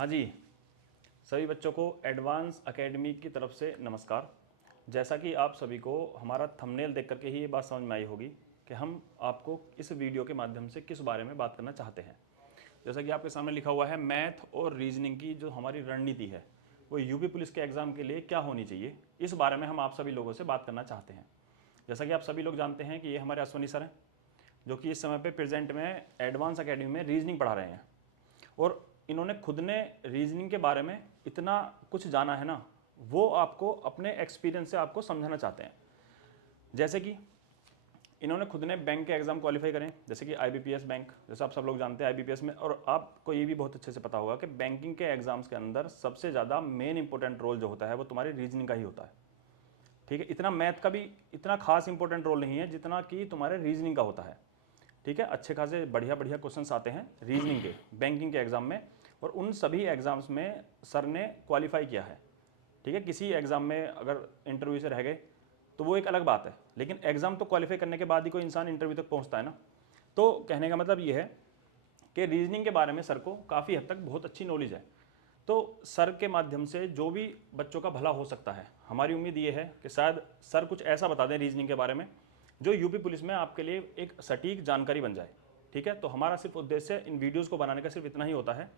हाँ जी, सभी बच्चों को एडवांस एकेडमी की तरफ से नमस्कार। जैसा कि आप सभी को हमारा थंबनेल देख करके ही ये बात समझ में आई होगी कि हम आपको इस वीडियो के माध्यम से किस बारे में बात करना चाहते हैं। जैसा कि आपके सामने लिखा हुआ है, मैथ और रीजनिंग की जो हमारी रणनीति है वो यूपी पुलिस के एग्ज़ाम के लिए क्या होनी चाहिए, इस बारे में हम आप सभी लोगों से बात करना चाहते हैं। जैसा कि आप सभी लोग जानते हैं कि ये हमारे अश्वनी सर हैं, जो कि इस समय पे प्रेजेंट में एडवांस एकेडमी में रीजनिंग पढ़ा रहे हैं। और इन्होंने खुद ने रीजनिंग के बारे में इतना कुछ जाना है ना, वो आपको अपने एक्सपीरियंस से आपको समझाना चाहते हैं। जैसे कि इन्होंने खुद ने बैंक के एग्जाम क्वालिफाई करें, जैसे कि आईबीपीएस बैंक, जैसे आप सब लोग जानते हैं आईबीपीएस में। और आपको ये भी बहुत अच्छे से पता होगा कि बैंकिंग के एग्जाम्स के अंदर सबसे ज़्यादा मेन इंपॉर्टेंट रोल जो होता है वो तुम्हारी रीजनिंग का ही होता है। ठीक है, इतना मैथ का भी इतना खास इंपॉर्टेंट रोल नहीं है जितना कि तुम्हारे रीजनिंग का होता है। ठीक है, अच्छे खासे बढ़िया बढ़िया क्वेश्चंस आते हैं रीजनिंग के बैंकिंग के एग्जाम में, और उन सभी एग्जाम्स में सर ने क्वालिफाई किया है। ठीक है, किसी एग्जाम में अगर इंटरव्यू से रह गए तो वो एक अलग बात है, लेकिन एग्जाम तो क्वालिफाई करने के बाद ही कोई इंसान इंटरव्यू तक पहुंचता है ना। तो कहने का मतलब ये है कि रीजनिंग के बारे में सर को काफ़ी हद तक बहुत अच्छी नॉलेज है। तो सर के माध्यम से जो भी बच्चों का भला हो सकता है, हमारी उम्मीद ये है कि शायद सर कुछ ऐसा बता दें रीजनिंग के बारे में जो यूपी पुलिस में आपके लिए एक सटीक जानकारी बन जाए। ठीक है, तो हमारा सिर्फ उद्देश्य इन वीडियोस को बनाने का सिर्फ इतना ही होता है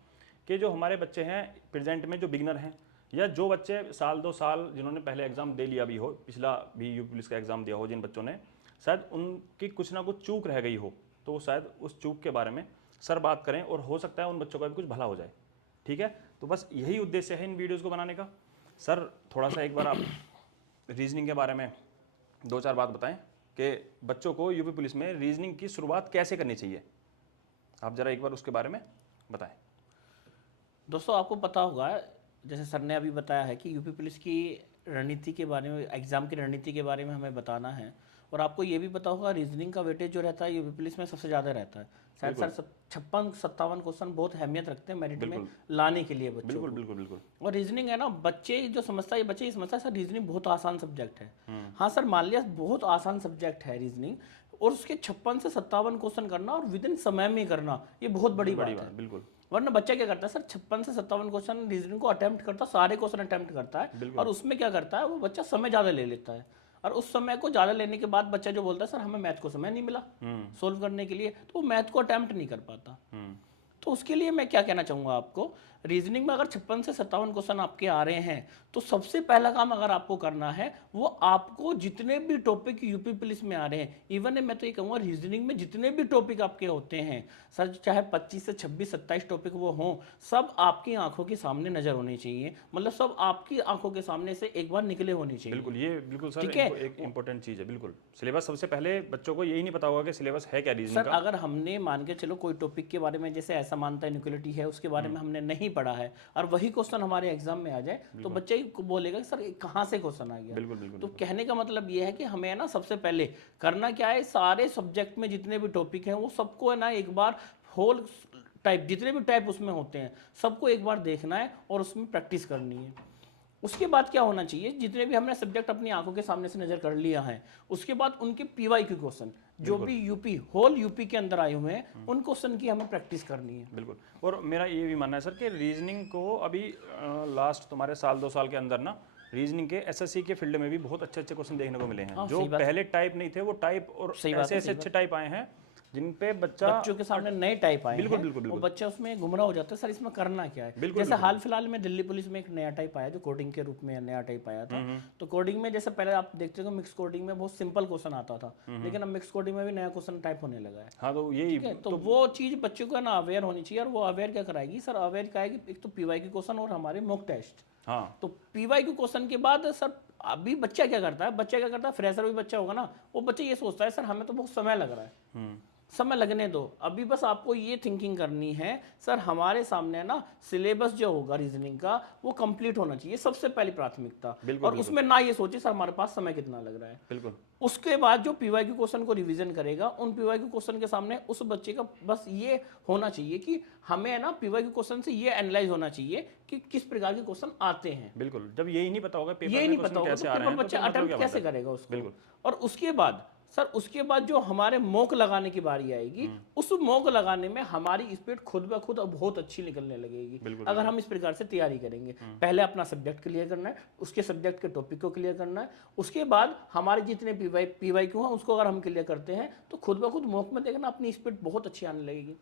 कि जो हमारे बच्चे हैं प्रेजेंट में, जो बिगिनर हैं, या जो बच्चे साल 2 साल जिन्होंने पहले एग्जाम दे लिया भी हो, पिछला भी यूपी पुलिस का एग्जाम दिया हो, जिन बच्चों ने शायद उनकी कुछ ना कुछ चूक रह गई हो, तो वो शायद उस चूक के बारे में सर बात करें और हो सकता है उन बच्चों का भी कुछ भला हो जाए। ठीक है, तो बस यही उद्देश्य है इन वीडियोस को बनाने का। सर थोड़ा सा एक बार आप रीजनिंग के बारे में 2-4 बात बताएं कि बच्चों को यूपी पुलिस में रीजनिंग की शुरुआत कैसे करनी चाहिए, आप जरा एक बार उसके बारे में बताएं। दोस्तों, आपको पता होगा, जैसे सर ने अभी बताया है कि यूपी पुलिस की रणनीति के बारे में, एग्ज़ाम की रणनीति के बारे में हमें बताना है। और आपको ये भी पता होगा रीजनिंग का वेटेज जो रहता है यूपी पुलिस में सबसे ज़्यादा रहता है। शायद सर 56-57 क्वेश्चन बहुत अहमियत रखते हैं मेरिट में लाने के लिए बच्चों बिल्कुल को। बिल्कुल बिल्कुल। और रीजनिंग है ना, बच्चे जो समझता है, बच्चे ये समझता है सर रीजनिंग बहुत आसान सब्जेक्ट है। हाँ सर, मान लिया बहुत आसान सब्जेक्ट है रीजनिंग, और उसके 56 से 57 क्वेश्चन करना और विद इन समय में करना, ये बहुत बड़ी बात है। बिल्कुल। वरना बच्चा क्या करता है सर, 56 से 57 क्वेश्चन रीजनिंग को अटेम्प्ट करता है, सारे क्वेश्चन अटेम्प्ट करता है, और उसमें क्या करता है वो बच्चा समय ज़्यादा ले लेता है। और उस समय को ज़्यादा लेने के बाद बच्चा जो बोलता है सर हमें मैथ को समय नहीं मिला सोल्व करने के लिए, तो वो मैथ को अटेम्प्ट नहीं कर पाता। तो उसके लिए मैं क्या कहना चाहूँगा आपको, रीजनिंग में अगर 56 से 57 क्वेश्चन आपके आ रहे हैं तो सबसे पहला काम अगर आपको करना है वो आपको जितने भी टॉपिक यूपी पुलिस में आ रहे हैं, इवन मैं तो ये कहूँगा रीजनिंग में जितने भी टॉपिक आपके होते हैं सर, चाहे 25 से 26 27 टॉपिक वो हों, सब आपकी आंखों के सामने नजर होने चाहिए। मतलब सब आपकी आंखों के सामने से एक बार निकले होने चाहिए। बिल्कुल, ये बिल्कुल सर ठीक है, एक इंपॉर्टेंट चीज़ है। बिल्कुल, सिलेबस सबसे पहले बच्चों को यही नहीं पता होगा कि सिलेबस है क्या रीजनिंग सर का। अगर हमने मान के चलो कोई टॉपिक के बारे में, जैसे ऐसा मानता इनक्वलिटी है, उसके बारे में हमने नहीं पढ़ा है, और वही क्वेश्चन हमारे एग्जाम में आ जाए, तो बच्चे को बोलेगा कि सर ये कहाँ से क्वेश्चन आ गया। बिल्कुल बिल्कुल तो बिल्कुल। कहने का मतलब ये है कि हमें ना सबसे पहले करना क्या है, सारे सब्जेक्ट में जितने भी टॉपिक हैं वो सबको है ना एक बार होल टाइप, जितने भी टाइप उसमें होते हैं सबको एक बार देखना है और उसमें प्रैक्टिस करनी है। उसके बाद क्या होना चाहिए, जितने भी हमने सब्जेक्ट अपनी आंखों के सामने से नजर कर लिया है, उसके बाद उनके पीवाई के क्वेश्चन जो भी यूपी होल यूपी के अंदर आए हुए हैं उन क्वेश्चन की हमें प्रैक्टिस करनी है। बिल्कुल, और मेरा ये भी मानना है सर कि रीजनिंग को अभी लास्ट तुम्हारे साल 2 साल के अंदर ना रीजनिंग के एसएससी के फील्ड में भी बहुत अच्छे अच्छे क्वेश्चन देखने को मिले हैं। हाँ, जो सही बात है। पहले टाइप नहीं थे वो टाइप, और सही बात ऐसे है, ऐसे सही अच्छे बात। टाइप आए हैं जिन पे बच्चा बच्चों के सामने नए टाइप आए बिल्कुल हैं, बिल्कुल वो बिल्कुल बच्चे उसमें गुमराह हो जाते हैं, सर इसमें करना क्या है। बिल्कुल जैसे बिल्कुल। हाल फिलहाल में दिल्ली पुलिस में एक नया टाइप आया जो कोडिंग के रूप में नया टाइप आया था। तो कोडिंग में जैसे पहले आप देखते हो मिक्स कोडिंग में बहुत सिंपल क्वेश्चन आता था, लेकिन अब मिक्स कोडिंग में भी नया क्वेश्चन टाइप होने लगा है। हाँ, तो यही ठीक है, तो वो चीज़ बच्चों को ना अवेयर होनी चाहिए, और वो अवेयर क्या कराएगी सर, अवेयर कराएगी एक तो पीवाई के क्वेश्चन और हमारे मॉक टेस्ट। हाँ तो पीवाई के क्वेश्चन के बाद सर अभी बच्चा क्या करता है, फ्रेशर भी बच्चा होगा ना, वो बच्चा ये सोचता है सर हमें तो बहुत समय लग रहा है, समय लगने दो। अभी बस आपको ये थिंकिंग करनी है सर हमारे सामने ना सिलेबस जो होगा रीजनिंग का वो कंप्लीट होना चाहिए, सबसे पहली प्राथमिकता। और उसमें ना ये सोचे सर हमारे पास समय कितना लग रहा है। बिल्कुल। उसके बाद जो पीवाई के क्वेश्चन को रिवीजन करेगा, उन पीवाई के क्वेश्चन के सामने उस बच्चे का बस ये होना चाहिए कि हमें ना पीवाई के क्वेश्चन से ये एनालाइज होना चाहिए कि किस प्रकार के क्वेश्चन आते हैं। बिल्कुल, जब यही नहीं पता होगा पेपर ये में नहीं क्वेश्चन पता होगा तो कैसे आ रहे पेपर हैं, तो बच्चा फिर मतलब अटेम्प्ट क्या कैसे बनता है। करेगा उसको। बिल्कुल और उसके बाद सर उसके बाद जो हमारे मॉक लगाने की बारी आएगी, उस मॉक लगाने में हमारी स्पीड खुद ब खुद अब बहुत अच्छी निकलने लगेगी अगर हम इस प्रकार से तैयारी करेंगे। पहले अपना सब्जेक्ट क्लियर करना है, उसके सब्जेक्ट के टॉपिक को क्लियर करना है, उसके बाद हमारे जितने पीवाई क्यू हैं उसको अगर हम क्लियर करते हैं तो खुद ब खुद मॉक में देखना अपनी स्पीड बहुत अच्छी आने लगेगी।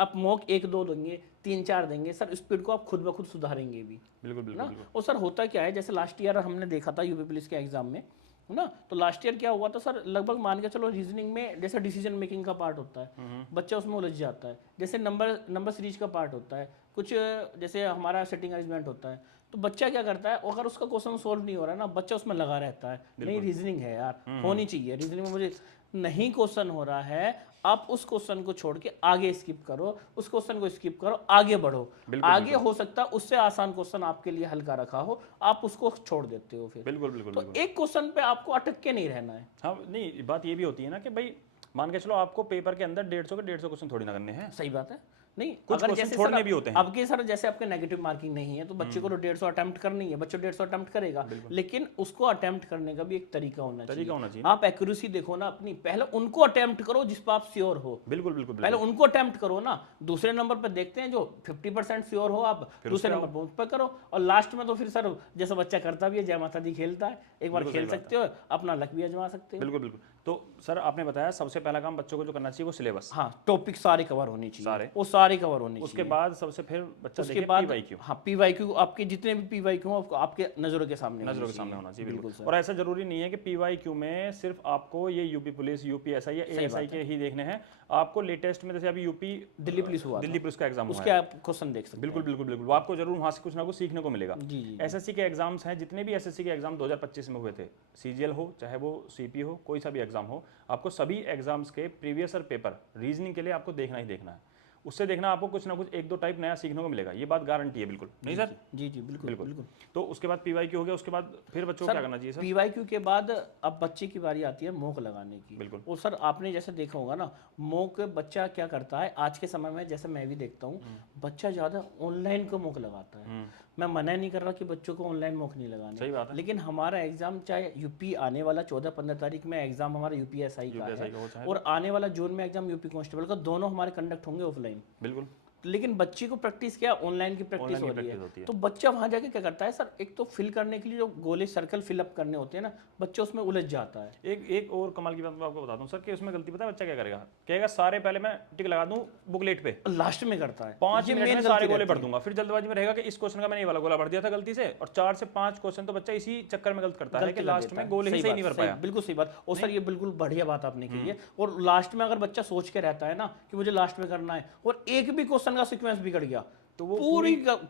आप मॉक 1-2 देंगे, 3-4 देंगे, सर स्पीड को आप खुद ब खुद सुधारेंगे भी। बिल्कुल ना बिल्कुल और सर होता क्या है, जैसे लास्ट ईयर हमने देखा था यूपी पुलिस के एग्जाम में, है ना, तो लास्ट ईयर क्या हुआ था सर, लगभग मान के चलो रीजनिंग में जैसे डिसीजन मेकिंग का पार्ट होता है, बच्चा उसमें उलझ जाता है, जैसे नंबर सीरीज का पार्ट होता है, कुछ जैसे हमारा सेटिंग अरेंजमेंट होता है, तो बच्चा क्या करता है, अगर उसका क्वेश्चन सोल्व नहीं हो रहा है ना, बच्चा उसमें लगा रहता है, नहीं रीजनिंग है यार, होनी चाहिए रीजनिंग में, मुझे नहीं क्वेश्चन हो रहा है, आप उस क्वेश्चन को छोड़ के आगे स्किप करो, उस क्वेश्चन को स्किप करो, आगे बढ़ो, आगे हो सकता है उससे आसान क्वेश्चन आपके लिए हल्का रखा हो, आप उसको छोड़ देते हो फिर। बिल्कुल बिल्कुल तो बिल्कुल। एक क्वेश्चन पे आपको अटक के नहीं रहना है। हाँ नहीं, बात ये भी होती है ना कि भाई मान के चलो आपको पेपर के अंदर 150 क्वेश्चन थोड़ी ना करने हैं, सही बात है। नहीं कुछ अगर क्वेश्चन जैसे छोड़ने सर भी होते हैं। आपके सर जैसे आपके नेगेटिव मार्किंग नहीं है तो बच्चे को तो 150 अटेम्प्ट करनी है, बच्चे 150 अटेम्प्ट करेगा, लेकिन उसको अटेम्प्ट करने का भी एक तरीका होना तरीका होना चाहिए। चाहिए। आप एक्यूरेसी देखो ना अपनी, पहले उनको अटेम्प्ट करो जिस पर आप श्योर हो, बिल्कुल बिल्कुल पहले बिल्कुल। उनको अटेम्प्ट करो ना, दूसरे नंबर पर देखते हैं जो 50% श्योर हो आप, दूसरे नंबर पर उस पर करो, और लास्ट में तो फिर सर जैसा बच्चा करता भी है, जय माता दी खेलता है, एक बार खेल सकते हो, अपना लक भी आजमा सकते हो। बिल्कुल बिल्कुल। तो सर आपने बताया सबसे पहला काम बच्चों को जो करना चाहिए वो सिलेबस, हाँ, टॉपिक सारे कवर होने चाहिए, सारे। वो सारे कवर होने उसके चाहिए। बाद सबसे फिर बच्चा उसके देखे बाद पीवाईक्यू, हाँ पीवाईक्यू, आपके जितने भी पीवाईक्यू हो आपके नजरों के सामने नजरों के होने सामने होना चाहिए बिल्कुल बिल्कुल। सर। और ऐसा जरूरी नहीं है कि पीवाईक्यू में सिर्फ आपको ये यूपी पुलिस, यूपीएसआई या एएसआई के ही देखने हैं, आपको लेटेस्ट में जैसे अभी यूपी दिल्ली पुलिस हुआ दिल्ली पुलिस का एग्जाम हुआ उसके है, आप क्वेश्चन देख सकते बिल्कुल बिल्कुल बिल्कुल, वो आपको जरूर वहाँ से कुछ ना कुछ सीखने को मिलेगा। जी जी एसएससी के एग्जाम्स हैं, जितने भी एसएससी के एग्जाम 2025 में हुए थे, सीजीएल हो चाहे वो सीपी हो, कोई सा भी एग्जाम हो, आपको सभी एग्जाम्स के प्रीवियस ईयर पेपर रीजनिंग के लिए आपको देखना ही देखना है, उससे देखना आपको कुछ ना कुछ 1-2 टाइप नया सीखने को मिलेगा, ये बात गारंटी है बिल्कुल, नहीं सर? जी जी बिल्कुल बिल्कुल। तो उसके बाद पीवाईक्यू हो गया, उसके बाद फिर बच्चों को क्या करना चाहिए सर? पीवाईक्यू के बाद अब बच्चे की बारी आती है मॉक लगाने की। बिल्कुल। और सर आपने जैसे देखा होगा ना, मॉक बच्चा क्या करता है आज के समय में, जैसे मैं भी देखता हूँ, बच्चा ज़्यादा ऑनलाइन को मॉक लगाता है। मैं मना नहीं कर रहा कि बच्चों को ऑनलाइन मॉक नहीं लगाने, सही बात है। लेकिन हमारा एग्जाम चाहे यूपी आने वाला 14-15 तारीख में एग्जाम हमारा यूपीएसआई का यूपीएसआई है, का हो चाहे और आने वाला जून में एग्जाम यूपी कांस्टेबल का, दोनों हमारे कंडक्ट होंगे ऑफलाइन, बिल्कुल लेकिन बच्चे को प्रैक्टिस क्या ऑनलाइन की प्रैक्टिस ऑनलाइन हो की रही प्रैक्टिस होती है, है। तो बच्चा वहां जाके क्या करता है सर, एक तो फिल करने के लिए जो गोले सर्कल फिलअप करने होते हैं ना, बच्चा उसमें उलझ जाता है। एक और कमाल की बात मैं आपको बताता हूँ सर कि उसमें गलती पता है बच्चा क्या करेगा, कहेगा सारे पहले मैं टिक लगा दूं बुकलेट पे, लास्ट में करता है 5 ये मिनट मेन में गलती सारे गोले रहती भर है। दूंगा, फिर जल्दबाजी में रहेगा कि इस क्वेश्चन का मैंने ये वाला गोला भर दिया था गलती से, और 4 से 5 क्वेश्चन तो बच्चा इसी चक्कर में गलत करता है गलती कि कर लास्ट देता में है। गोले ही सही नहीं भर पाया। बिल्कुल सही बात, और सर ये बिल्कुल बढ़िया बात आपने की है। और लास्ट में अगर बच्चा सोच के रहता है ना कि मुझे लास्ट में करना है, और एक भी क्वेश्चन का सीक्वेंस बिगड़ गया तो वो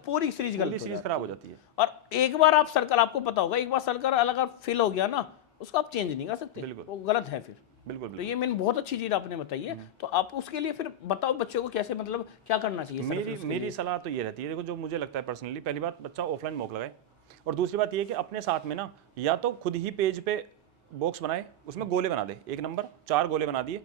पूरी सीरीज गलत हो सीरीज जाती खराब हो है। जाती है। और एक बार आप सर्कल, आपको पता होगा, एक बार सर्कल अलग फिल हो गया ना, उसको आप चेंज नहीं कर सकते, बिल्कुल। वो गलत है फिर। बिल्कुल तो ये मैंने बहुत अच्छी चीज आपने बताई है, तो आप उसके लिए फिर बताओ बच्चों को कैसे, मतलब क्या करना चाहिए सर फिर उसके मेरी लिए? सलाह तो ये रहती है, देखो जो मुझे लगता है पर्सनली, पहली बात बच्चा ऑफलाइन मॉक लगाए, और दूसरी बात ये कि अपने साथ में ना या तो खुद ही पेज पे बॉक्स बनाए, उसमें गोले बना दे, एक नंबर 4 गोले बना दिए,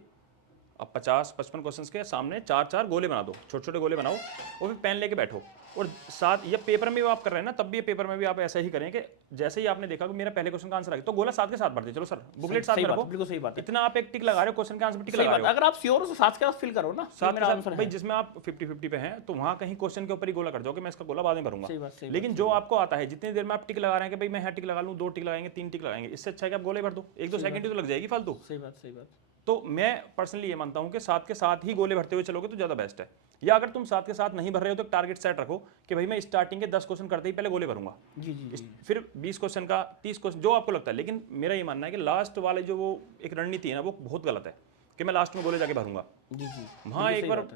अब 50-55 क्वेश्चंस के सामने 4-4 गोले बना दो, छोटे छोटे गोले बनाओ, और फिर पेन लेके बैठो, और साथ या पेपर में भी आप कर रहे हैं ना, तब भी पेपर में भी आप ऐसा ही करें कि जैसे ही आपने देखा कि मेरा पहले क्वेश्चन का आंसर आ गया तो गोला साथ के साथ भर दे, चलो सर बुकलेट साथ में रखो, बिल्कुल सही बात है। इतना आप एक टिक लगा रहे हो क्वेश्चन के आंसर पे टिक सही लगा बात, रहे हो अगर आप श्योर हो तो साथ के साथ फिल करो ना, साथ मेरा के आंसर साथ, है। भाई जिसमें आप 50-50 पे हैं तो वहां कहीं क्वेश्चन के ऊपर ही गोला कर जाओ कि मैं इसका गोला बाद में भरूंगा, सही बात, सही लेकिन जो आपको आता है जितनी देर में आप टिक लगा रहे हैं कि भाई मैं यहाँ टिक लगा लूँ, 2 टिक लगाएंगे, 3 टिक लगाएंगे, इससे अच्छा है कि आप गोले भर दो, 1-2 सेकंड ही तो लग जाएगी फालतू। सही बात, सही बात। तो मैं पर्सनली ये मानता हूं कि साथ के साथ ही गोले भरते हुए चलोगे तो ज़्यादा बेस्ट है, या अगर तुम साथ के साथ नहीं भर रहे हो तो एक टारगेट सेट रखो कि भाई मैं स्टार्टिंग के 10 क्वेश्चन करते ही पहले गोले भरूंगा, जी जी जी। फिर 20 क्वेश्चन का 30 क्वेश्चन जो आपको लगता है, लेकिन मेरा ये मानना है कि लास्ट वाले जो वो एक रणनीति है ना, वो बहुत गलत है कि मैं लास्ट में गोले जाके भरूंगा। जी जी, वहाँ एक बार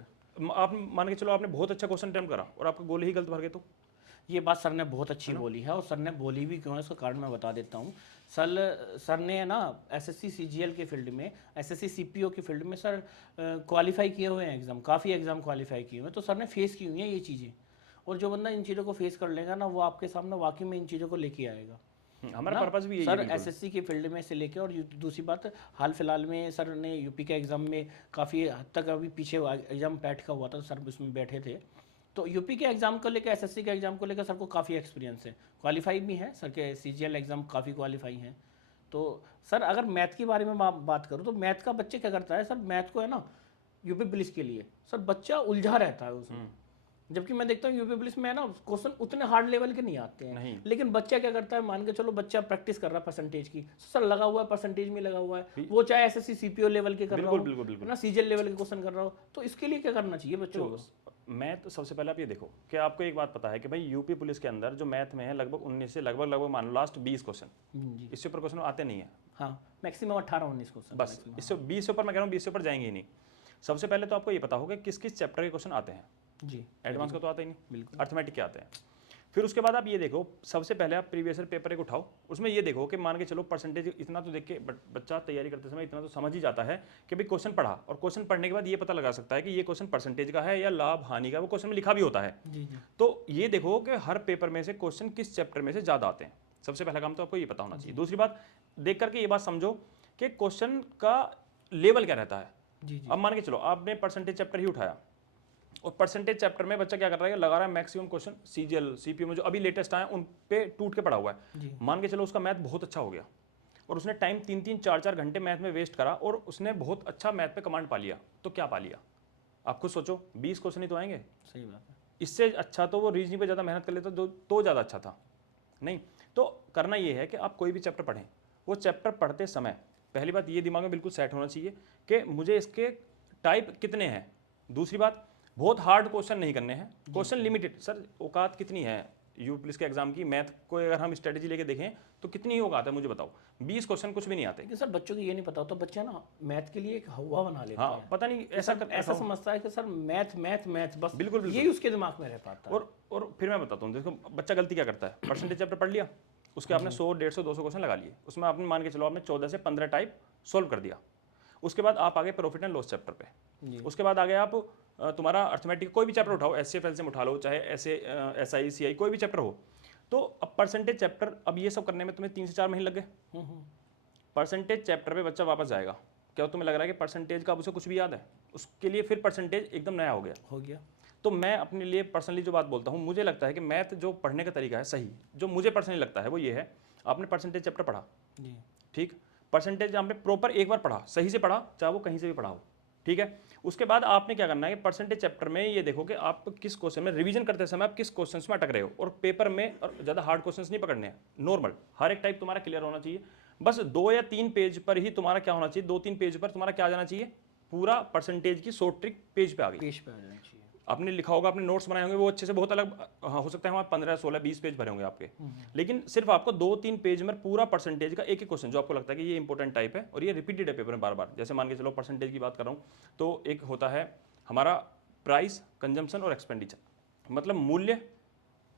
आप मान के चलो आपने बहुत अच्छा क्वेश्चन अटेम्प्ट करा और आपके गोले ही गलत भर गए तो ये बात सर ने बहुत अच्छी बोली है, और सर ने बोली भी क्यों है इसका कारण मैं बता देता हूँ। सर ने ना एसएससी सीजीएल के फील्ड में, एसएससी सीपीओ के फील्ड में सर क्वालिफाई किए हुए हैं एग्ज़ाम, काफ़ी एग्ज़ाम क्वालिफाई किए हुए हैं, तो सर ने फेस की हुई हैं ये चीज़ें, और जो बंदा इन चीज़ों को फेस कर लेगा ना, वो आपके सामने वाकई में इन चीज़ों को लेके आएगा। हमारा पर्पस भी यही सर है एसएससी के फील्ड में से लेके, और दूसरी बात हाल फिलहाल में सर ने यूपी के एग्ज़ाम में काफ़ी हद तक, अभी पीछे एग्ज़ाम पैट का हुआ था, सर उसमें बैठे थे, तो यूपी के एग्ज़ाम को लेकर, एसएससी के एग्ज़ाम को लेकर सर को काफ़ी एक्सपीरियंस है, क्वालिफाई भी है सर के, सीजीएल एग्ज़ाम काफ़ी क्वालिफाई हैं, तो सर अगर मैथ के बारे में बात करूँ तो मैथ का बच्चे क्या करता है सर, मैथ को है ना यूपी पुलिस के लिए सर बच्चा उलझा रहता है उसमें। जबकि मैं देखता हूँ यूपी पुलिस में है ना क्वेश्चन उतने हार्ड लेवल के नहीं आते हैं। नहीं। लेकिन बच्चा क्या करता है, मान के चलो बच्चा प्रैक्टिस कर रहा है परसेंटेज की, सर लगा हुआ है परसेंटेज में लगा हुआ है, वो चाहे एसएससी सीपीओ लेवल के कर रहा हो, बिल्कुल है ना सीजीएल लेवल के क्वेश्चन कर रहा हो, तो इसके लिए क्या करना चाहिए बच्चों को? मैथ तो सबसे पहले आप ये देखो कि आपको एक बात पता है कि भाई यूपी पुलिस के अंदर जो मैथ में है लगभग 19 से लगभग मान लो लास्ट 20 क्वेश्चन, जी इससे ऊपर क्वेश्चन आते नहीं है। हाँ, मैक्सिमम 18-19 क्वेश्चन बस इससे 20 से ऊपर मैं कह रहा हूँ 20 से ऊपर जाएंगे ही नहीं। सबसे पहले तो आपको ये पता होगा किस किस चैप्टर के क्वेश्चन आते हैं। जी एडवांस का तो आता ही नहीं, बिल्कुल। अर्थमेटिक के आते हैं। फिर उसके बाद आप ये देखो, सबसे पहले आप प्रीवियस ईयर पेपर एक उठाओ, उसमें ये देखो कि मान के चलो परसेंटेज इतना तो देख के बच्चा तैयारी करते समय इतना तो समझ ही जाता है कि भाई क्वेश्चन पढ़ा, और क्वेश्चन पढ़ने के बाद ये पता लगा सकता है कि ये क्वेश्चन परसेंटेज का है या लाभ हानि का, वो क्वेश्चन में लिखा भी होता है। जी जी तो ये देखो कि हर पेपर में से क्वेश्चन किस चैप्टर में से ज़्यादा आते हैं। सबसे पहला काम तो आपको ये पता होना चाहिए। दूसरी बात, देख करके ये बात समझो कि क्वेश्चन का लेवल क्या रहता है। जी जी अब मान के चलो आपने परसेंटेज चैप्टर ही उठाया, और परसेंटेज चैप्टर में बच्चा क्या कर रहा है, लगा रहा है मैक्सिमम क्वेश्चन सीजीएल सीपीयू में जो अभी लेटेस्ट आए उन पे टूट के पड़ा हुआ है। जी मान के चलो उसका मैथ बहुत अच्छा हो गया, और उसने टाइम 3-3 4-4 घंटे मैथ में वेस्ट करा, और उसने बहुत अच्छा मैथ पे कमांड पा लिया, तो क्या पा लिया? आप खुद सोचो, 20 क्वेश्चन ही तो आएंगे। सही बात है। इससे अच्छा तो वो रीजनिंग पे ज़्यादा मेहनत कर लेता तो ज़्यादा अच्छा था। नहीं, तो करना ये है कि आप कोई भी चैप्टर पढ़ें, वो चैप्टर पढ़ते समय पहली बात ये दिमाग में बिल्कुल सेट होना चाहिए कि मुझे इसके टाइप कितने हैं। दूसरी बात, बहुत हार्ड क्वेश्चन नहीं करने हैं, क्वेश्चन लिमिटेड। सर औकात कितनी है यूपी पुलिस के एग्जाम की? मैथ को अगर हम स्ट्रेटेजी लेके देखें तो कितनी ही औकात है, मुझे बताओ। 20 क्वेश्चन कुछ भी नहीं आते। लेकिन सर बच्चों को ये नहीं पता होता, बच्चा ना मैथ के लिए एक हवा बना लेता हाँ, है। पता नहीं ऐसा समझता है कि सर मैथ मैथ मैथ बस बिल्कुल बिल्कुल। यही उसके दिमाग में रह पाता है। और फिर मैं बताता हूँ, देखो बच्चा गलती क्या करता है, परसेंटेज चैप्टर पढ़ लिया, उसके आपने 100 150 200 क्वेश्चन लगा लिए, उसमें आपने मान के चलो आपने 14 से 15 टाइप सोल्व कर दिया। उसके बाद आप आगे प्रॉफिट एंड लॉस चैप्टर पे, उसके बाद आगे आप तुम्हारा अर्थमेटिक कोई भी चैप्टर उठाओ, एससीएफ एलसीएम उठा लो, चाहे ऐसे एसआई सीआई कोई भी चैप्टर हो, तो अब परसेंटेज चैप्टर, अब ये सब करने में तुम्हें 3 से 4 महीने लग गए। परसेंटेज चैप्टर पे बच्चा वापस जाएगा, क्या तुम्हें लग रहा है कि परसेंटेज का अब उसे कुछ भी याद है? उसके लिए फिर परसेंटेज एकदम नया हो गया। तो मैं अपने लिए पर्सनली जो बात बोलता हूँ, मुझे लगता है कि मैथ जो पढ़ने का तरीका है सही, जो मुझे पर्सनली लगता है वो ये है, आपने परसेंटेज चैप्टर पढ़ा जी ठीक, परसेंटेज आपने प्रॉपर एक बार पढ़ा, सही से पढ़ा, चाहे वो कहीं से भी पढ़ा हो, ठीक है। उसके बाद आपने क्या करना है कि परसेंटेज चैप्टर में ये देखो कि आप किस क्वेश्चन में रिवीजन करते समय आप किस क्वेश्चन में अटक रहे हो, और पेपर में और ज़्यादा हार्ड क्वेश्चन नहीं पकड़ने हैं, नॉर्मल हर एक टाइप तुम्हारा क्लियर होना चाहिए। बस 2 या 3 पेज पर ही तुम्हारा क्या होना चाहिए, 2-3 पेज पर तुम्हारा क्या आ जाना चाहिए, पूरा परसेंटेज की शॉर्ट ट्रिक पेज पे आ गई। पेज पे आ जाना चाहिए। आपने लिखा होगा, आपने नोट्स बनाए होंगे, वो अच्छे से बहुत अलग हो सकता है, हमारे 15-16-20 पेज भरे होंगे आपके, लेकिन सिर्फ आपको 2-3 पेज में पूरा परसेंटेज का एक एक क्वेश्चन जो आपको लगता है कि ये इंपॉर्टेंट टाइप है और ये रिपीटेड है पेपर में बार बार, जैसे मान के चलो परसेंटेज की बात कर रहा हूँ, तो एक होता है हमारा प्राइस, कंजम्पशन और एक्सपेंडिचर, मतलब मूल्य,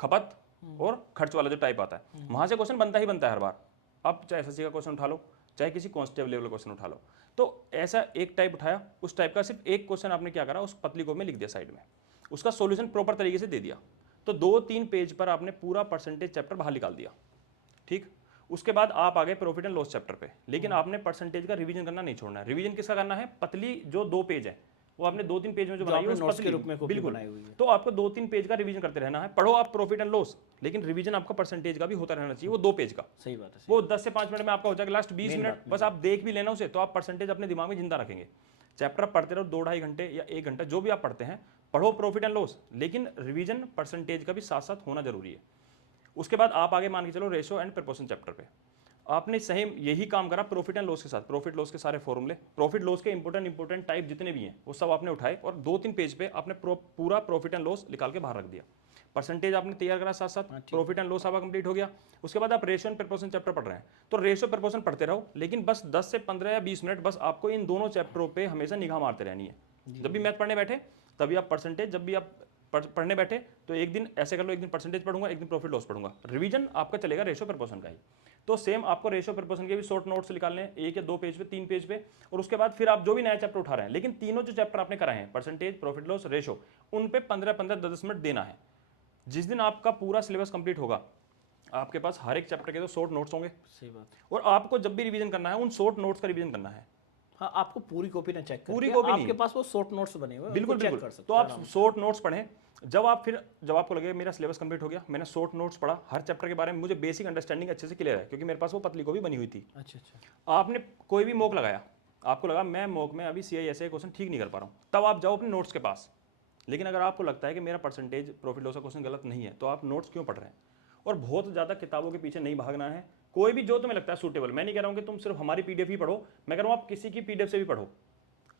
खपत और खर्च वाला जो टाइप आता है, वहाँ से क्वेश्चन बनता ही बनता है हर बार। आप चाहे एसएससी का क्वेश्चन उठा लो, चाहे किसी कांस्टेबल लेवल क्वेश्चन उठा लो, तो ऐसा एक टाइप उठाया, उस टाइप का सिर्फ एक क्वेश्चन आपने क्या करा, उस पतली कॉपी में लिख दिया साइड में, उसका सॉल्यूशन प्रॉपर तरीके से दे दिया, तो 2-3 पेज पर आपने पूरा परसेंटेज चैप्टर बाहर निकाल दिया, ठीक। उसके बाद आप आगे प्रॉफिट एंड लॉस चैप्टर पे, लेकिन आपने परसेंटेज का रिवीजन करना नहीं छोड़ना है। रिवीजन किसका करना है? पतली जो 2 पेज है वो आपने 2-3 पेज में जो बनाई है उस पतली के रूप में कॉपी बिल्कुल बनाई हुई है। तो आपको 2-3 पेज का रिवीजन करते रहना है। पढ़ो आप प्रॉफिट एंड लॉस, लेकिन रिवीजन आपका परसेंटेज का भी होता रहना चाहिए, वो 2 पेज का। सही बात है। वो 10 से 5 मिनट में आपका हो जाएगा, लास्ट 20 मिनट बस आप देख भी लेना उसे, तो आप परसेंटेज अपने दिमाग में जिंदा रखेंगे। चैप्टर पढ़ते रहो 2-2.5 घंटे या 1 घंटा जो भी आप पढ़ते हैं, पढ़ो प्रॉफिट एंड लॉस, लेकिन रिवीजन परसेंटेज का भी साथ साथ होना जरूरी है। उसके बाद आप आगे मान के चलो रेशो एंड प्रपोर्शन चैप्टर पे, आपने सेम यही काम करा प्रॉफिट एंड लॉस के साथ। प्रॉफिट लॉस के सारे फॉर्मूले, प्रॉफिट लॉस के इंपॉर्टेंट टाइप जितने भी हैं वो सब आपने उठाए और 2-3 पेज पे आपने पूरा प्रॉफिट एंड लॉस निकाल के बाहर रख दिया। परसेंटेज आपने तैयार करा, साथ साथ प्रॉफिट एंड लॉस आपका कंप्लीट हो गया। उसके बाद आप रेशियो एंड प्रपोर्शन चैप्टर पढ़ रहे हैं, तो रेशियो प्रपोर्शन पढ़ते रहो, लेकिन बस 10 से 15 या 20 मिनट बस आपको इन दोनों चैप्टरों पे हमेशा निगाह मारते रहनी है। जब भी मैथ पढ़ने बैठे तभी आप परसेंटेज, जब भी आप पढ़ने बैठे तो एक दिन ऐसे कर लो, एक दिन परसेंटेज पढ़ूंगा, एक दिन प्रॉफिट लॉस पढ़ूंगा। रिवीजन आपका चलेगा रेशियो प्रपोर्शन का ही। तो सेम आपको रेशियो प्रपोर्शन के भी शॉर्ट नोट्स निकालने हैं, 1 या 2 पेज पे, 3 पेज पे, और उसके बाद फिर आप जो भी नया चैप्टर उठा रहे हैं, लेकिन तीनों जो चैप्टर आपने कराए हैं, परसेंटेज, प्रॉफिट लॉस, रेशियो, उन पे 15-15, 10 मिनट देना है। जिस दिन आपका पूरा सिलेबस कंप्लीट होगा, आपके पास हर एक चैप्टर के तो शॉर्ट नोट्स होंगे। सही बात। और आपको जब भी रिवीजन करना है, उन शॉर्ट नोट्स का रिवीजन करना है। हाँ, आपको पूरी कॉपी ना चेक पूरी करके कॉपी आपके नहीं। पास वो शॉर्ट नोट्स बने हुए हैं, बिल्कुल उनको चेक बिल्कुल। कर सकते तो हैं आप आराम से। शॉर्ट नोट्स पढ़ें। जब आपको लगे मेरा सिलेबस कंप्लीट हो गया, मैंने शॉर्ट नोट्स पढ़ा, हर चैप्टर के बारे में मुझे बेसिक अंडरस्टैंडिंग अच्छे से क्लियर है, क्योंकि मेरे पास वो पतली कॉपी बनी हुई थी। अच्छा अच्छा। आपने कोई भी मॉक लगाया, आपको लगा मैं मॉक में अभी CISA क्वेश्चन ठीक नहीं कर पा रहा हूँ, तब आप जाओ अपने नोट्स के पास। लेकिन अगर आपको लगता है कि मेरा परसेंटेज प्रॉफिट लॉस का क्वेश्चन गलत नहीं है, तो आप नोट्स क्यों पढ़ रहे हैं? और बहुत ज़्यादा किताबों के पीछे नहीं भागना है। कोई भी जो तुम्हें लगता है सूटेबल, मैं नहीं कह रहा हूँ कि तुम सिर्फ हमारी PDF ही पढ़ो, मैं कह रहा हूँ आप किसी की PDF से भी पढ़ो।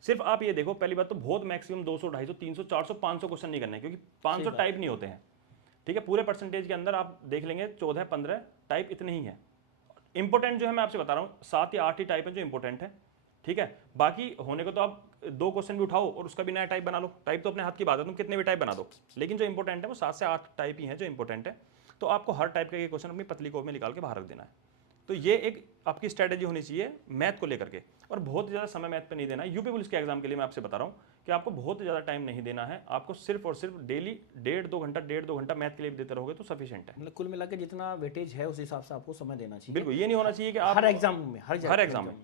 सिर्फ आप ये देखो, पहली बात तो बहुत मैक्सिमम 200, 250, 300, 400, 500 क्वेश्चन नहीं करने हैं, क्योंकि 500 टाइप नहीं होते हैं। ठीक है, पूरे परसेंटेज के अंदर आप देख लेंगे 14, 15 टाइप इतने ही हैं। इंपॉर्टेंट जो है मैं आपसे बता रहा हूँ 7 या 8 ही टाइप है जो इंपॉर्टेंट है। ठीक है, बाकी होने को तो आप 2 क्वेश्चन भी उठाओ और उसका भी नया टाइप बना लो। टाइप तो अपने हाथ की बात है, तुम कितने भी टाइप बना दो, लेकिन जो इंपॉर्टेंट है वो 7 से 8 टाइप ही है जो इंपॉर्टेंट है। तो आपको हर टाइप का ये क्वेश्चन अपनी पतली कॉपी में निकाल के बाहर रख देना है। तो ये एक आपकी स्ट्रैटेजी होनी चाहिए मैथ को लेकर के। और बहुत ज़्यादा समय मैथ पे नहीं देना है। यूपी पुलिस के एग्जाम के लिए मैं आपसे बता रहा हूँ कि आपको बहुत ज़्यादा टाइम नहीं देना है। आपको सिर्फ और सिर्फ डेली 1.5-2 घंटा मैथ के लिए भी देते रहोगे तो सफिशिएंट है। मतलब कुल मिला के जितना वेटेज है उस हिसाब से आपको समय देना चाहिए। बिल्कुल, ये नहीं होना चाहिए कि आप हर एग्जाम में, हर एग्जाम में।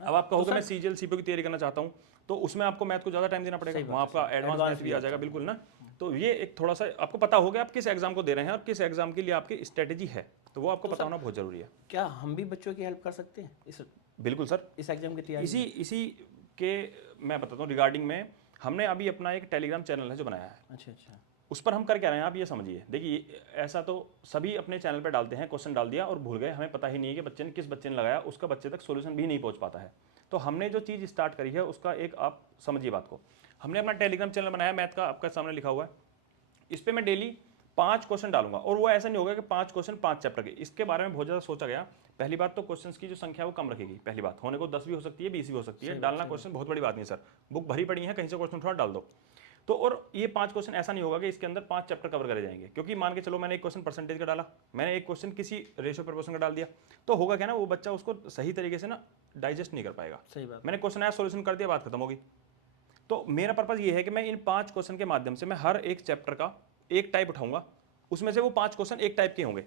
अब आप कहोगे मैं CGL CPO की तैयारी करना चाहता हूँ, तो उसमें आपको मैथ को ज़्यादा टाइम देना पड़ेगा, वहाँ आपका एडवांस मैथ भी आ जाएगा। बिल्कुल ना। तो ये एक थोड़ा सा आपको पता होगा आप किस एग्जाम को दे रहे हैं और किस एग्जाम के लिए आपकी स्ट्रेटेजी है, तो वो आपको पता होना बहुत जरूरी है। क्या हम भी बच्चों की हेल्प कर सकते हैं बिल्कुल सर, इस एग्जाम की तैयारी? इसी के मैं बताता हूँ रिगार्डिंग में, हमने अभी अपना एक टेलीग्राम चैनल है जो बनाया है। अच्छा अच्छा। उस पर हम कर क्या रहे हैं आप ये समझिए। देखिए, ऐसा तो सभी अपने चैनल पर डालते हैं, क्वेश्चन डाल दिया और भूल गए, हमें पता ही नहीं है कि बच्चे ने किस बच्चे ने लगाया, उसका बच्चे तक सोल्यूशन भी नहीं पहुंच पाता है। तो हमने जो चीज़ स्टार्ट करी है उसका एक आप समझिए बात को। हमने अपना टेलीग्राम चैनल बनाया मैथ का, आपका सामने लिखा हुआ है। इस पर मैं डेली 5 क्वेश्चन डालूंगा, और वो ऐसा नहीं होगा कि 5 क्वेश्चन 5 चैप्टर के। इसके बारे में बहुत ज़्यादा सोचा गया। पहली बात तो क्वेश्चंस की जो संख्या वो कम रखेगी। पहली बात, होने को 10 भी हो सकती है, 20 भी हो सकती है। डालना क्वेश्चन बहुत बड़ी बात नहीं सर, बुक भरी पड़ी है, कहीं से क्वेश्चन थोड़ा डाल दो। तो और ये 5 क्वेश्चन ऐसा नहीं होगा कि इसके अंदर 5 चैप्टर कवर करे जाएंगे, क्योंकि मान के चलो मैंने एक क्वेश्चन परसेंटेज का डाला, मैंने एक क्वेश्चन किसी रेशियो प्रपोर्शन का डाल दिया, तो होगा क्या ना, वो बच्चा उसको सही तरीके से ना डाइजेस्ट नहीं कर पाएगा। सही बात। मैंने क्वेश्चन आया, सोल्यूशन कर दिया, बात खत्म होगी। तो मेरा पर्पज ये है कि मैं इन 5 क्वेश्चन के माध्यम से मैं हर एक चैप्टर का एक टाइप उठाऊंगा, उसमें से वो 5 क्वेश्चन एक टाइप के होंगे।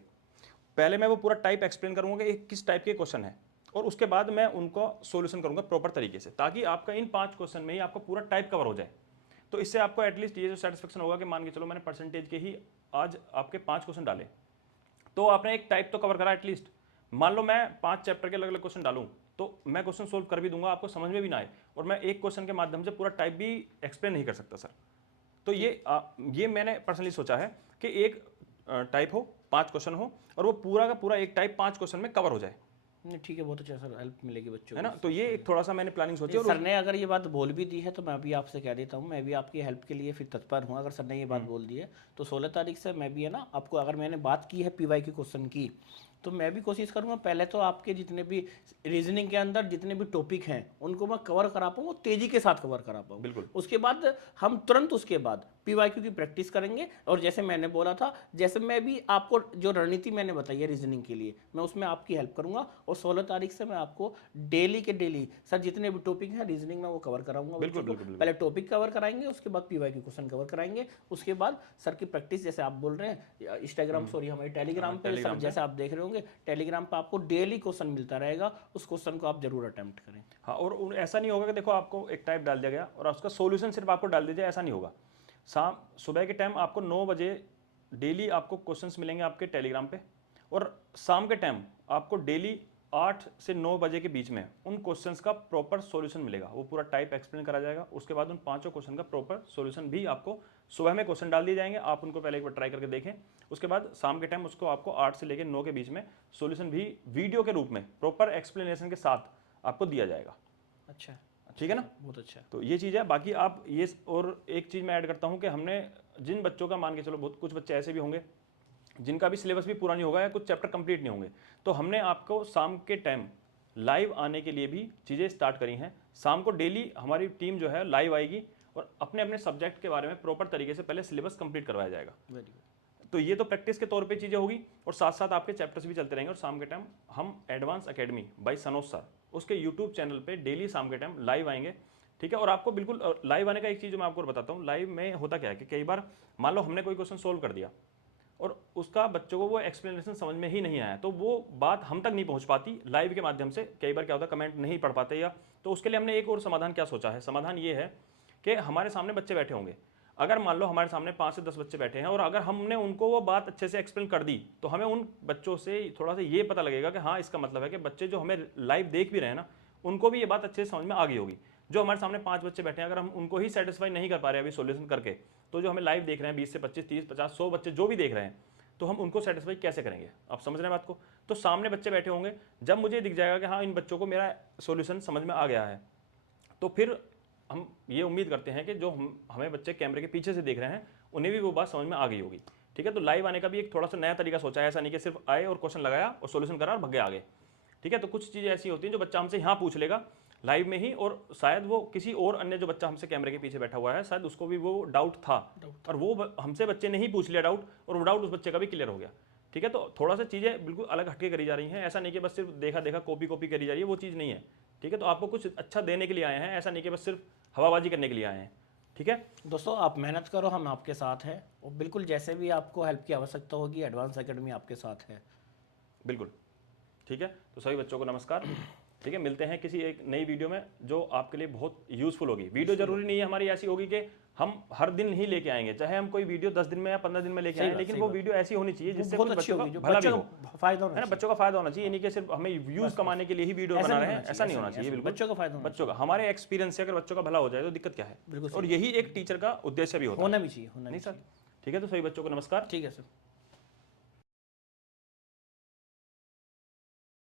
पहले मैं वो पूरा टाइप एक्सप्लेन करूंगा कि किस टाइप के क्वेश्चन है, और उसके बाद मैं उनको सॉल्यूशन करूंगा प्रॉपर तरीके से, ताकि आपका इन 5 क्वेश्चन में ही आपका पूरा टाइप कवर हो जाए। तो इससे आपको एटलीस्ट ये जो सेटिस्फेक्शन होगा कि मान के चलो मैंने परसेंटेज के ही आज आपके 5 क्वेश्चन डाले, तो आपने एक टाइप तो कवर करा एटलीस्ट। मान लो मैं 5 चैप्टर के अलग अलग क्वेश्चन डालूं, तो मैं क्वेश्चन सोल्व कर भी दूंगा, आपको समझ में भी ना आए, और मैं एक क्वेश्चन के माध्यम से पूरा टाइप भी एक्सप्लेन नहीं कर सकता सर। तो ये मैंने पर्सनली सोचा है कि एक टाइप हो, 5 क्वेश्चन हो, और वो पूरा का पूरा एक टाइप 5 क्वेश्चन में कवर हो जाए। नहीं ठीक है, बहुत अच्छा सर, हेल्प मिलेगी बच्चों है को। ना, तो ये एक थोड़ा सा मैंने प्लानिंग सोची। नहीं, सर ने अगर ये बात बोल भी दी है तो मैं भी आपसे कह देता हूँ, मैं भी आपकी हेल्प के लिए फिर तत्पर हूँ। अगर सर ने ये बात बोल दी है तो 16 तारीख से मैं भी है ना आपको, अगर मैंने बात की है PY के क्वेश्चन की, तो मैं भी कोशिश करूँगा पहले तो आपके जितने भी रीजनिंग के अंदर जितने भी टॉपिक हैं उनको मैं कवर करा पाऊँ, वो तेज़ी के साथ कवर करा पाऊँ। बिल्कुल। उसके बाद हम तुरंत उसके बाद PYQ की प्रैक्टिस करेंगे, और जैसे मैंने बोला था, जैसे मैं भी आपको जो रणनीति मैंने बताई है रीजनिंग के लिए, मैं उसमें आपकी हेल्प करूंगा। और 16 तारीख से मैं आपको डेली के डेली सर जितने भी टॉपिक हैं रीजनिंग में वो कवर कराऊंगा। बिल्कुल, बच्चों को बिल्कुल, पहले टॉपिक कवर कराएंगे, उसके बाद PYQ क्वेश्चन कवर कराएंगे, उसके बाद सर की प्रैक्टिस जैसे आप बोल रहे हैं इंस्टाग्राम सॉरी हमारे टेलीग्राम पे सर जैसे आप देख रहे होंगे, टेलीग्राम पे आपको डेली क्वेश्चन मिलता रहेगा, उस क्वेश्चन को आप जरूर अटेम्प्ट करें। हाँ, और ऐसा नहीं होगा कि देखो आपको एक टाइप डाल दिया गया और उसका सॉल्यूशन सिर्फ आपको डाल दीजिए, ऐसा नहीं होगा। सुबह के टाइम आपको 9 बजे डेली आपको क्वेश्चंस मिलेंगे आपके टेलीग्राम पे, और शाम के टाइम आपको डेली 8 से 9 बजे के बीच में उन क्वेश्चंस का प्रॉपर सॉल्यूशन मिलेगा। वो पूरा टाइप एक्सप्लेन करा जाएगा, उसके बाद उन 5 क्वेश्चन का प्रॉपर सॉल्यूशन भी आपको सुबह में क्वेश्चन डाल दिए जाएंगे। आप उनको पहले एक बार ट्राई करके देखें, उसके बाद शाम के टाइम उसको आपको 8 से लेकर 9 के बीच में सॉल्यूशन भी वीडियो के रूप में प्रॉपर एक्सप्लेनेशन के साथ आपको दिया जाएगा। अच्छा, ठीक है ना, बहुत अच्छा। तो ये चीज़ है। बाकी आप ये, और एक चीज़ मैं ऐड करता हूँ कि हमने जिन बच्चों का मान के चलो बहुत कुछ बच्चे ऐसे भी होंगे जिनका भी सिलेबस भी पूरा नहीं होगा या कुछ चैप्टर कंप्लीट नहीं होंगे, तो हमने आपको शाम के टाइम लाइव आने के लिए भी चीज़ें स्टार्ट करी हैं। शाम को डेली हमारी टीम जो है लाइव आएगी और अपने अपने सब्जेक्ट के बारे में प्रॉपर तरीके से पहले सिलेबस कंप्लीट करवाया जाएगा। Very good. तो ये तो प्रैक्टिस के तौर पे चीज़ें होगी, और साथ साथ आपके चैप्टर्स भी चलते रहेंगे। और शाम के टाइम हम advance academy by Sanoj sir उसके यूट्यूब चैनल पे डेली शाम के टाइम लाइव आएंगे। ठीक है, और आपको बिल्कुल लाइव आने का एक चीज़ मैं आपको बताता हूँ। लाइव में होता क्या है कि कई बार मान लो हमने कोई क्वेश्चन सोल्व कर दिया और उसका बच्चों को वो एक्सप्लेनेशन समझ में ही नहीं आया, तो वो बात हम तक नहीं पहुंच पाती लाइव के माध्यम से। कई बार क्या होता है कमेंट नहीं पढ़ पाते या, तो उसके लिए हमने एक और समाधान क्या सोचा है। समाधान ये है कि हमारे सामने बच्चे बैठे होंगे, अगर मान लो हमारे सामने 5 से 10 बच्चे बैठे हैं और अगर हमने उनको वो बात अच्छे से एक्सप्लेन कर दी, तो हमें उन बच्चों से थोड़ा सा ये पता लगेगा कि हाँ, इसका मतलब है कि बच्चे जो हमें लाइव देख भी रहे हैं ना, उनको भी ये बात अच्छे से समझ में आ गई होगी। जो हमारे सामने 5 बच्चे बैठे हैं, अगर हम उनको ही सेटिस्फाई नहीं कर पा रहे अभी सोल्यूशन करके, तो जो हमें लाइव देख रहे हैं 20 से 25, 30, 50, 100 बच्चे जो भी देख रहे हैं, तो हम उनको सेटिस्फाई कैसे करेंगे? आप समझ रहे हैं बात को? तो सामने बच्चे बैठे होंगे, जब मुझे दिख जाएगा कि हाँ, इन बच्चों को मेरा सोल्यूशन समझ में आ गया है, तो फिर हम ये उम्मीद करते हैं कि जो हमें बच्चे कैमरे के पीछे से देख रहे हैं, उन्हें भी वो बात समझ में आ गई होगी। ठीक है, तो लाइव आने का भी एक थोड़ा सा नया तरीका सोचा है। ऐसा नहीं कि सिर्फ आए और क्वेश्चन लगाया और सोल्यूशन करा और भग गए आगे। ठीक है, तो कुछ चीज़ें ऐसी होती हैं जो बच्चा हमसे यहाँ पूछ लेगा लाइव में ही, और शायद वो किसी और अन्य जो बच्चा हमसे कैमरे के पीछे बैठा हुआ है, शायद उसको भी वो डाउट था, और वो हमसे बच्चे ने ही पूछ लिया डाउट, और वो डाउट उस बच्चे का भी क्लियर हो गया। ठीक है, तो थोड़ा सा चीज़ें बिल्कुल अलग हटके करी जा रही हैं। ऐसा नहीं कि बस सिर्फ देखा देखा कॉपी करी जा रही है, वो चीज़ नहीं है। ठीक है, तो आपको कुछ अच्छा देने के लिए आए हैं, ऐसा नहीं कि बस सिर्फ हवाबाजी करने के लिए आए हैं। ठीक है दोस्तों, आप मेहनत करो, हम आपके साथ हैं, और बिल्कुल जैसे भी आपको हेल्प की आवश्यकता होगी, एडवांस एकेडमी आपके साथ है। बिल्कुल। ठीक है, तो सभी बच्चों को नमस्कार। ठीक है, मिलते हैं किसी एक नई वीडियो में जो आपके लिए बहुत यूजफुल होगी। वीडियो जरूरी नहीं है हमारी ऐसी होगी कि हम हर दिन ही लेके आएंगे, चाहे हम कोई वीडियो 10 दिन में या 15 दिन में लेके आए, लेकिन वो वीडियो ऐसी होनी चाहिए जिससे बहुत कुछ अच्छी बच्चों का होगी, जो भला भी बच्चों हो, का फायदा होना है ना, बच्चों का फायदा होना चाहिए। नहीं कि सिर्फ हमें व्यूज कमाने के लिए ही वीडियो बना रहे हैं, ऐसा नहीं होना चाहिए। बिल्कुल बच्चों का फायदा होना बच्चों का, हमारे एक्सपीरियंस से अगर बच्चों का भला हो जाए तो दिक्कत क्या है? बिल्कुल और यही एक टीचर का उद्देश्य भी होता है। होना भी चाहिए, होना नहीं भी सर? चाहिए। ठीक है, तो सभी बच्चों को नमस्कार। ठीक है सर।